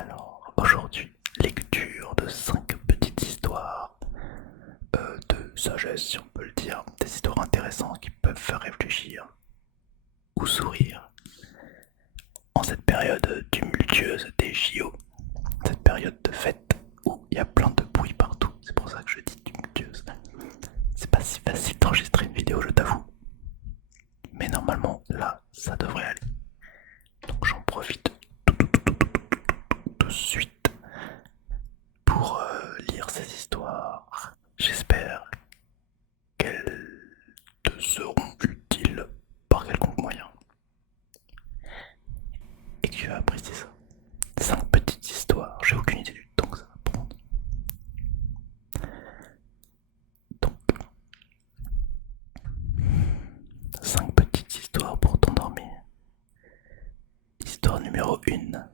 Alors, aujourd'hui, lecture de 5 petites histoires de sagesse, si on peut le dire. Des histoires intéressantes qui peuvent faire réfléchir ou sourire. En cette période tumultueuse des JO, cette période de fête où il y a plein de bruit partout, c'est pour ça que je dis tumultueuse. C'est pas si facile d'enregistrer une vidéo, je t'avoue. Mais normalement, là, ça devrait aller. Donc j'en profite tout de suite pour lire ces histoires. J'espère qu'elles te seront utiles par quelconque moyen et que tu vas apprécier ça. 5 petites histoires, j'ai aucune idée du temps que ça va prendre. Donc, 5 petites histoires pour t'endormir. Histoire numéro 1.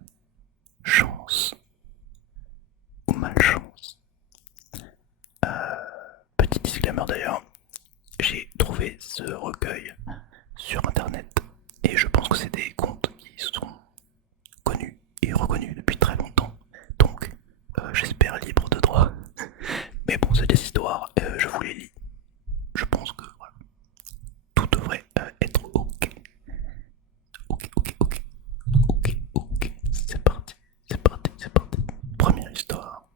Chance ou malchance. Petit disclaimer d'ailleurs, j'ai trouvé ce recueil sur internet et je pense que c'est des contes qui sont connus et reconnus depuis très longtemps. Donc j'espère libre de droit. Mais bon, c'est des histoires, je vous les lis. Je pense que voilà, tout devrait être ok. Ok. C'est parti. Première histoire.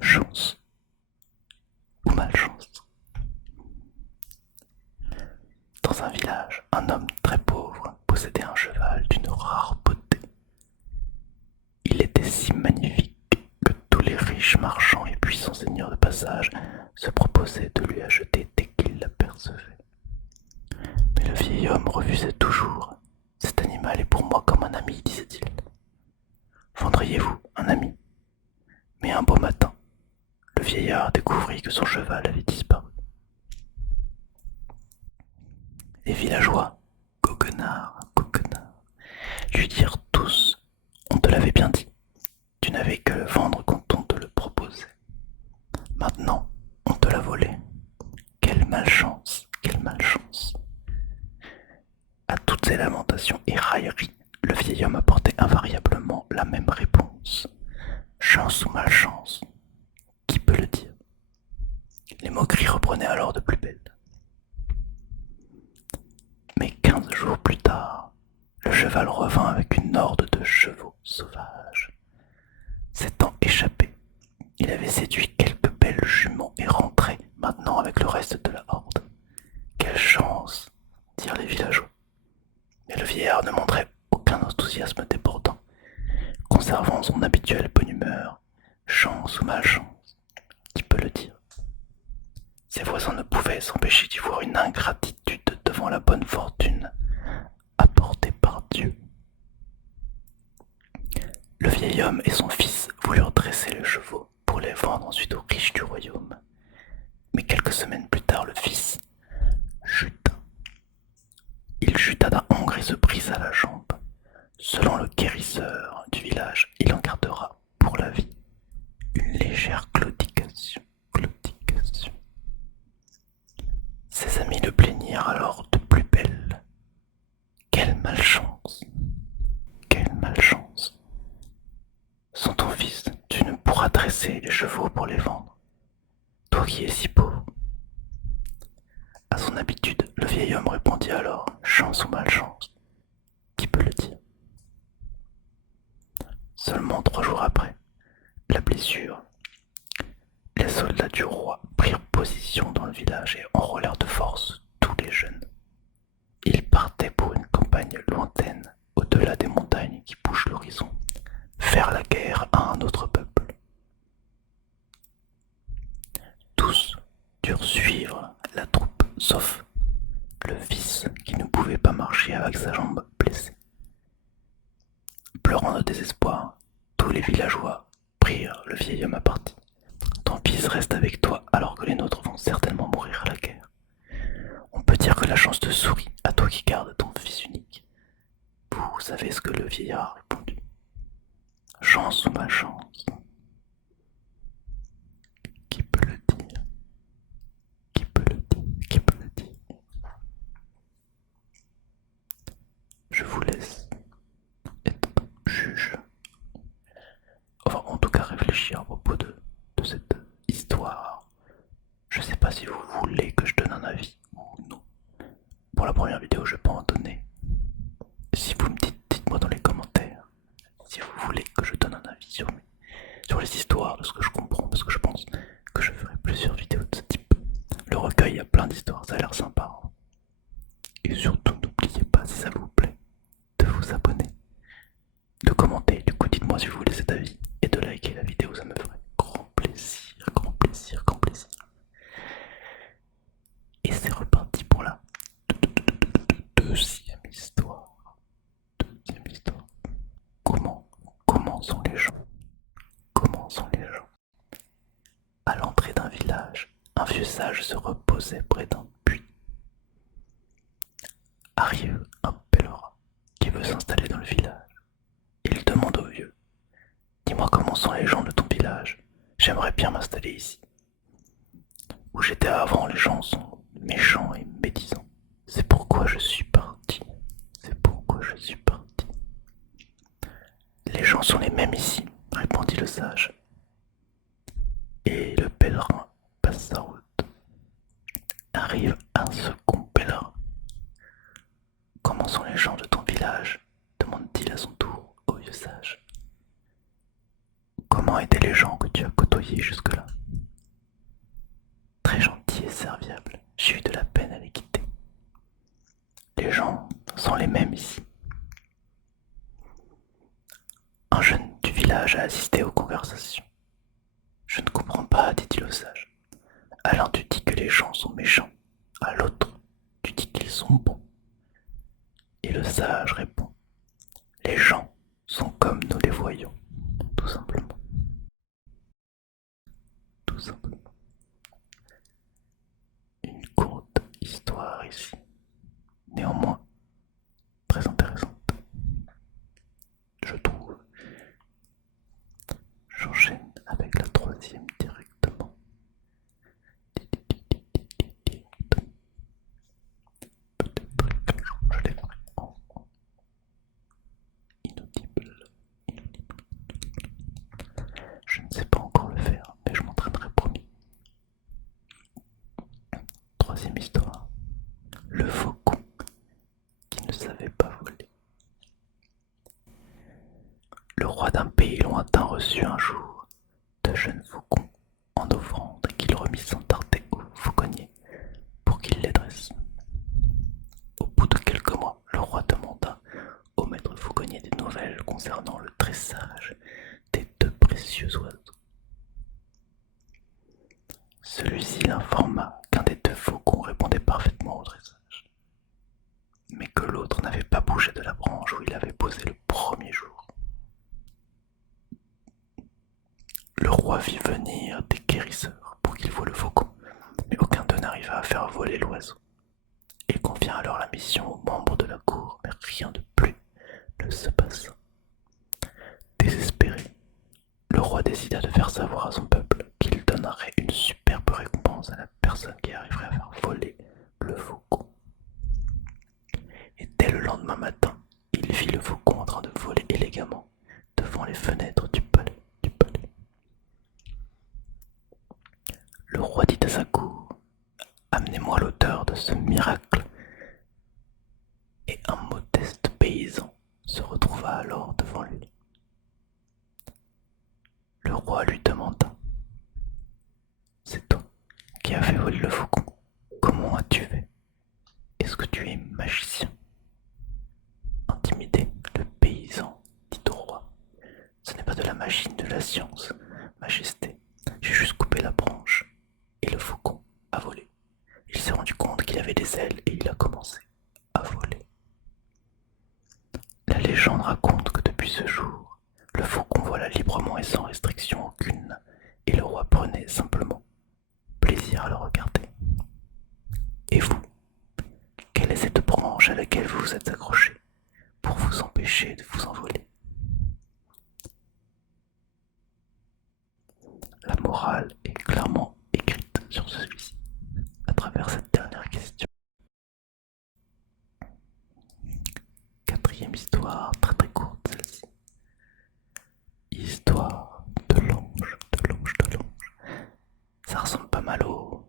Chance ou malchance. Dans un village, un homme très pauvre possédait un cheval d'une rare beauté. Il était si magnifique que tous les riches marchands et puissants seigneurs de passage se proposaient de lui acheter dès qu'ils l'apercevaient. Mais le vieil homme refusait toujours. Cet animal est pour moi comme un ami, disait-il. Vendriez-vous un ami? Mais un beau matin, le vieillard découvrit que son cheval avait disparu. Les villageois, goguenard, lui dirent tous: on te l'avait bien dit, tu n'avais que le vendre quand on te le proposait. Maintenant, on te l'a volé. Quelle malchance, quelle malchance. À toutes ces lamentations et railleries, le vieil homme apportait invariablement la même réponse. Chance ou malchance, qui peut le dire? Les moqueries reprenaient alors de plus belle. Mais 15 jours plus tard, le cheval revint avec une horde de chevaux sauvages. S'étant échappé, il avait séduit quelques belles juments et rentrait maintenant avec le reste de la horde. Quelle chance, dirent les villageois. Mais le vieillard ne montrait aucun enthousiasme débordant, conservant son habituelle bonne humeur. Chance ou malchance, qui peut le dire? Ses voisins ne pouvaient s'empêcher d'y voir une ingratitude devant la bonne fortune apportée par Dieu. Le vieil homme et son fils voulurent dresser les chevaux pour les vendre ensuite aux riches du royaume. Mais quelques semaines plus tard, le fils chuta. Il chuta d'un hongre et se brisa la jambe. Selon le guérisseur du village, il en gardera pour la vie une légère claudication. Ses amis le plaignirent alors de plus belle. Quelle malchance! Quelle malchance! Sans ton fils, tu ne pourras dresser les chevaux pour les vendre. Toi qui es si pauvre. À son habitude, le vieil homme répondit alors: chance ou malchance, qui peut le dire? Seulement 3 jours après la blessure, les soldats du roi prirent position dans le village et enrôlèrent de force tous les jeunes. Ils partaient pour une campagne lointaine, au-delà des montagnes qui bouchent l'horizon, faire la guerre à un autre peuple. Tous durent suivre la troupe, sauf le fils qui ne pouvait pas marcher avec sa jambe blessée. Pleurant de désespoir, tous les villageois prirent le vieil homme à partie. Ton fils reste avec toi alors que les nôtres vont certainement mourir à la guerre. On peut dire que la chance te sourit, à toi qui gardes ton fils unique. Vous savez ce que le vieillard a répondu. Chance ou malchance, qui peut le dire? Qui peut le dire? Qui peut le dire? Je vous laisse être juge de commenter. Du coup, dites-moi si vous voulez cet avis et de liker la vidéo, ça me ferait grand plaisir, grand plaisir, grand plaisir. Et c'est reparti pour la deuxième histoire. Deuxième histoire. Comment sont les gens? Comment sont les gens? À l'entrée d'un village, un vieux sage se reposait près d'un puits. Arrive un pèlerin qui veut s'installer dans le village. Il demande au vieux: dis-moi comment sont les gens de ton village? J'aimerais bien m'installer ici. Où j'étais avant, les gens sont méchants et médisants. C'est pourquoi je suis parti. C'est pourquoi je suis parti. Les gens sont les mêmes ici, répondit le sage. Et le pèlerin passe sa route. Arrive un second pèlerin. Comment sont les gens de ton village? Demande-t-il à son tour au vieux sage. Comment étaient les gens que tu as côtoyés jusque-là? Très gentils et serviables, j'ai eu de la peine à les quitter. Les gens sont les mêmes ici. Un jeune du village a assisté aux conversations. Je ne comprends pas, dit-il au sage. À l'un tu dis que les gens sont méchants, à l'autre tu dis qu'ils sont bons. Et le sage répond: les gens sont comme nous les voyons, tout simplement. Tout simplement. Une courte histoire ici, néanmoins très intéressante, je trouve. J'enchaîne avec la troisième directement. Peut-être qu'un jour je les ferai en inaudible. Je ne sais pas encore le faire, mais je m'entraînerai, promis. Troisième histoire. Le faucon qui ne savait pas voler. Le roi d'un pays lointain reçut un jour de jeunes faucons en offrande qu'il remit sans tarder au fauconnier pour qu'il les dresse. Au bout de quelques mois, le roi demanda au maître fauconnier des nouvelles concernant le dressage des deux précieux oiseaux. Celui-ci l'informa qu'un des deux faucons répondait parfaitement au dressage, mais que l'autre n'avait pas bougé de la branche où il avait posé le premier jour. Le roi fit venir des guérisseurs pour qu'ils voient le faucon, mais aucun d'eux n'arriva à faire voler l'oiseau. Il confia alors la mission aux membres de la cour, mais rien de plus ne se passa. Désespéré, le roi décida de faire savoir à son peuple qu'il donnerait une superbe récompense à la personne qui arriverait à faire voler le faucon. Et dès le lendemain matin, il vit le faucon en train de voler élégamment devant les fenêtres du palais. Le roi dit à sa cour: amenez-moi l'auteur de ce miracle. Et un modeste paysan se retrouva alors devant lui. Le roi lui demanda: c'est toi qui as fait voler le faucon? Comment as-tu fait? Est-ce que tu es magicien? Intimidé, le paysan dit au roi: ce n'est pas de la magie ni de la science, majesté. J'ai juste coupé la branche et le faucon a volé. Il s'est rendu compte qu'il avait des ailes et il a commencé à voler. La légende raconte que depuis ce jour, le faucon vola librement et sans restriction aucune, et le roi prenait simplement plaisir à le regarder. Et vous, quelle est cette branche à laquelle vous vous êtes accroché pour vous empêcher de vous envoler? La morale est clairement écrite sur celui-ci, à travers cette dernière question. Quatrième histoire, très très courte celle-ci. Histoire de l'ange, de l'ange, de l'ange. Ça ressemble pas mal aux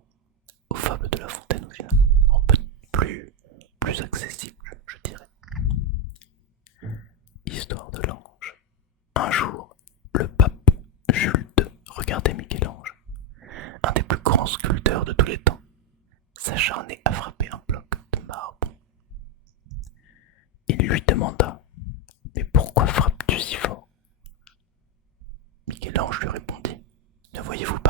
fables de La Fontaine au final. Un peu plus accessible, je dirais. Histoire de l'ange. Un jour, le pape Jules II regardait Michel-Ange, un des plus grands sculpteurs de tous les temps, s'acharner à frapper un bloc de marbre. Il lui demanda: mais pourquoi frappes-tu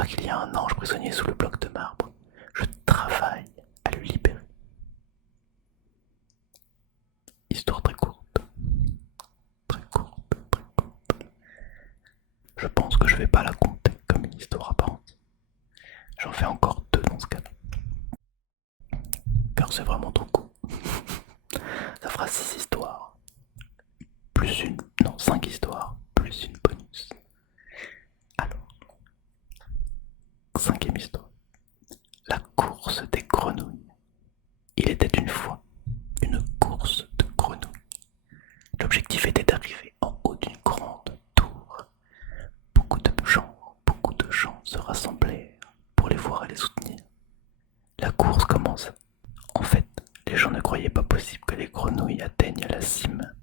qu'il y a un ange prisonnier sous le bloc de marbre. Je travaille à le libérer. Histoire très courte. Très courte, très courte. Je pense que je vais pas la compter comme une histoire apparente. J'en fais encore 2 dans ce cas-là. Car c'est vraiment trop court. Ça fera 6 histoires. Plus une. Non, 5 histoires. Plus une bonus. Alors. 5e histoire. La course des grenouilles. Il était une fois une course de grenouilles. L'objectif était d'arriver en haut d'une grande tour. Beaucoup de gens se rassemblèrent pour les voir et les soutenir. La course commença. En fait, les gens ne croyaient pas possible que les grenouilles atteignent la cime,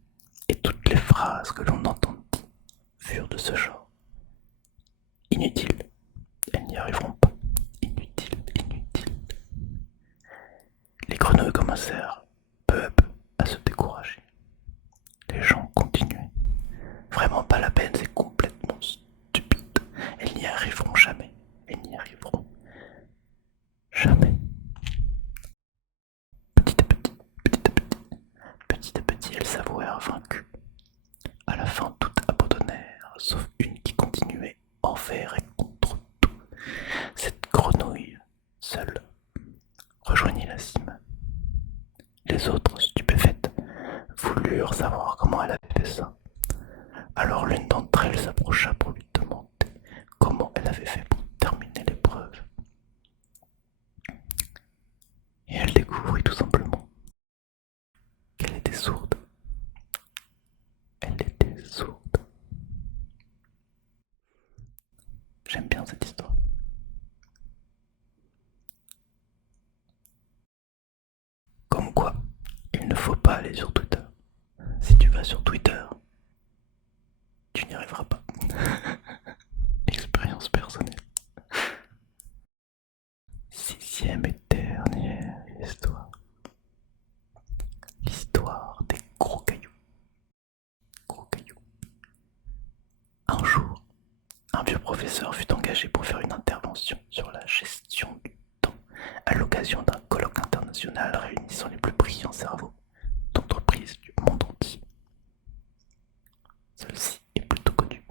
et toutes les phrases que l'on entendit furent de ce genre. Inutile, elles n'y arriveront pas. Inutile, inutile. Les grenouilles commencèrent peu à peu à se décourager. Les gens continuaient. Vraiment pas la peine, c'est complètement stupide. Elles n'y arriveront jamais. Elles n'y arriveront jamais. Petit à petit, elles s'avouèrent vaincues. À la fin, toutes abandonnèrent, sauf une qui continuait envers et contre tout. Cette grenouille, seule, rejoignit la cime. Les autres, stupéfaites, voulurent savoir comment elle avait fait ça. Alors l'une d'entre elles s'approcha pour lui demander comment elle avait fait pour terminer l'épreuve. Et elle découvrit tout simplement qu'elle était sourde. Elle était sourde. J'aime bien cette histoire. Comme quoi, il ne faut pas aller sur Twitter. Si tu vas sur Twitter, tu n'y arriveras pas. Expérience personnelle. 6e et dernière histoire. L'histoire des gros cailloux. Gros cailloux. Un jour, un vieux professeur fut engagé pour faire une intervention sur la gestion du temps à l'occasion d'un colloque international réunissant les plus brillants cerveaux d'entreprises du monde entier. Celle-ci est plutôt connue.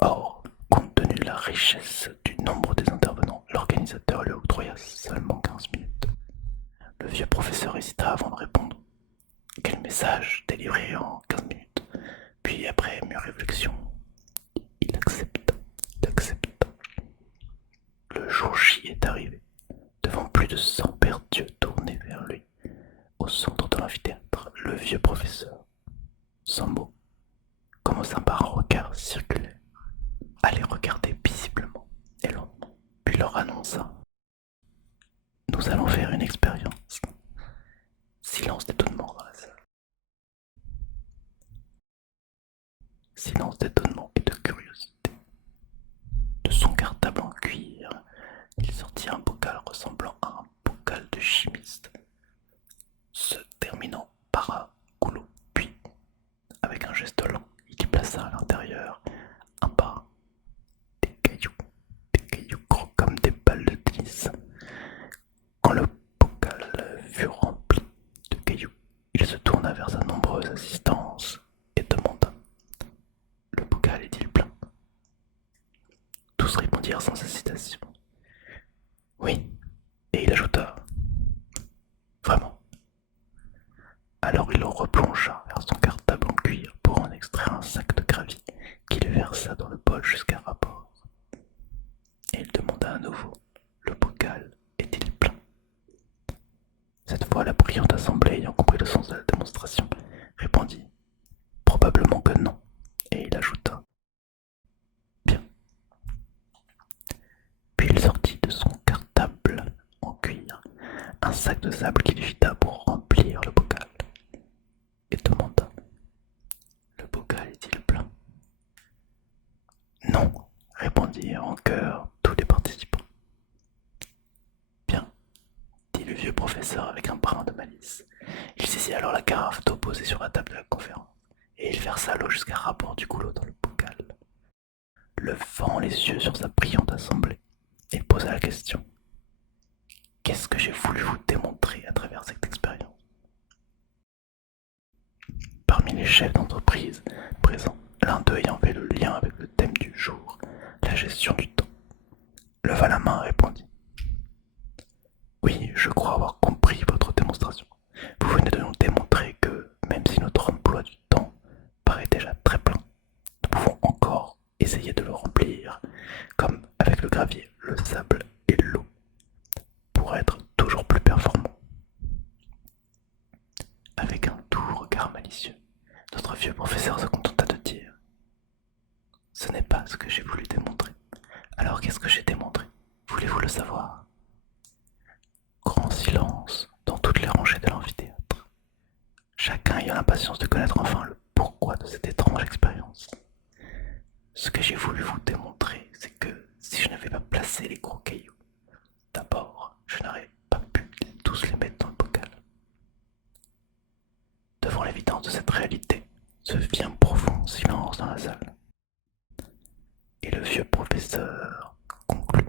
Or, compte tenu de la richesse du nombre des intervenants, l'organisateur lui octroya seulement 15 minutes. Le vieux professeur hésita avant de répondre. Quel message délivrer en 15 minutes? Puis, après mûre réflexion, il accepta. Le jour J est arrivé. Devant plus de 100 paires d'yeux tournés vers lui, au centre de l'amphithéâtre, le vieux professeur, sans mots, commença par un regard circulaire à les regarder paisiblement et lentement, puis leur annonça: Nous allons faire une expérience. Silence d'étonnement dans la salle. Silence d'étonnement et de curiosité. De son cartable en cuir, il sortit un bocal ressemblant à un bocal de chimiste, se terminant par un goulot, puis, avec un geste lent, il y plaça à l'intérieur un par un des cailloux gros comme des balles de tennis. Quand le bocal fut rempli de cailloux, il se tourna vers sa nombreuse assistance et demanda: Le bocal est-il plein? Tous répondirent sans hésitation: Oui. Et il ajouta: Vraiment. Alors il replongea vers son cartable en cuir pour en extraire un sac de gravier qu'il versa dans le bol jusqu'à ras bord. Et il demanda à nouveau: Le bocal est-il plein? Cette fois, la brillante assemblée, ayant compris le sens de la démonstration, répondit: Probablement que non. Et il ajouta: Bien. Puis il sortit de son cartable en cuir un sac de sable qu'il vida pour remplir le bocal et demanda: Le bocal est-il plein? Non, répondirent en chœur tous les participants. Bien, dit le vieux professeur avec un brin de malice. Il saisit alors la carafe d'eau posée sur la table de la conférence, et il versa l'eau jusqu'à ras bord du goulot dans le bocal. levant les yeux sur sa brillante assemblée, il posa la question. Qu'est-ce que j'ai voulu vous démontrer à travers cette expérience? Parmi les chefs d'entreprise présents, l'un d'eux ayant fait le lien avec le thème du jour, la gestion du temps, leva la main et répondit. Oui, je crois avoir compris votre démonstration. Vous venez de nous démontrer que, même si notre emploi du temps paraît déjà très plein, nous pouvons encore essayer de le remplir, comme avec le gravier, le sable et l'eau, pour être toujours plus performant. Avec un doux regard malicieux, notre vieux professeur se contenta de dire. Ce n'est pas ce que j'ai voulu démontrer. Alors qu'est-ce que j'ai démontré? Voulez-vous le savoir? Grand silence dans toutes les rangées de l'amphithéâtre. Chacun ayant l'impatience de connaître enfin le pourquoi de cette étrange expérience. Ce que j'ai voulu vous démontrer, c'est que si je n'avais pas placé les gros cailloux, d'abord, je n'aurais pas pu tous les mettre dans le bocal. Devant l'évidence de cette réalité, se fit un profond silence dans la salle. Et le vieux professeur conclut.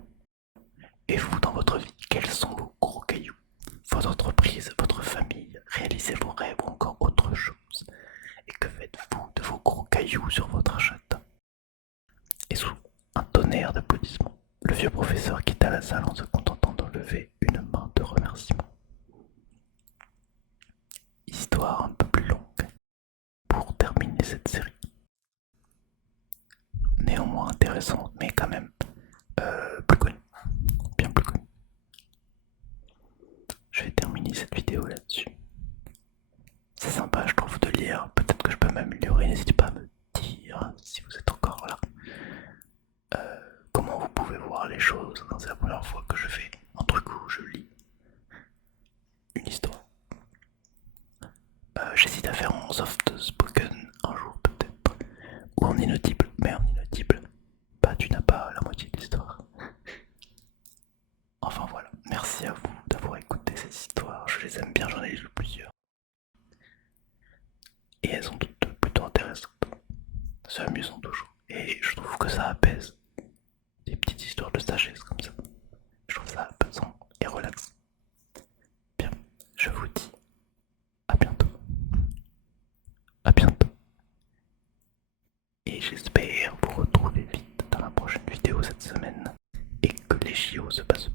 Et vous, dans votre vie, quels sont vos gros cailloux? Votre entreprise, votre famille, réalisez vos rêves ou encore autre chose? Et que faites-vous de vos gros cailloux sur votre agenda? Et sous un tonnerre d'applaudissements, le vieux professeur quitta la salle en se contentant d'enlever une main de remerciement. Histoire un peu plus longue pour terminer cette série. Néanmoins intéressante, mais quand même plus connue, bien plus connue. Je vais terminer cette vidéo là-dessus. C'est sympa, je trouve, de lire. Peut-être que je peux m'améliorer. N'hésitez pas à me dire si vous êtes encore là. Comment vous pouvez voir les choses quand c'est la première fois que je fais un truc où je lis une histoire. J'hésite à faire en soft spoken un jour peut-être. Ou en inaudible. Mais en inaudible, bah tu n'as pas la moitié de l'histoire. Enfin voilà, merci à vous d'avoir écouté ces histoires. Je les aime bien, j'en ai lu plusieurs. Et elles sont toutes plutôt intéressantes. C'est amusant toujours. Et je trouve que ça apaise. Des petites histoires de sagesse comme ça. Je trouve ça apaisant et relaxant. Bien, je vous dis à bientôt. À bientôt. Et j'espère vous retrouver vite dans la prochaine vidéo cette semaine. Et que les JO se passent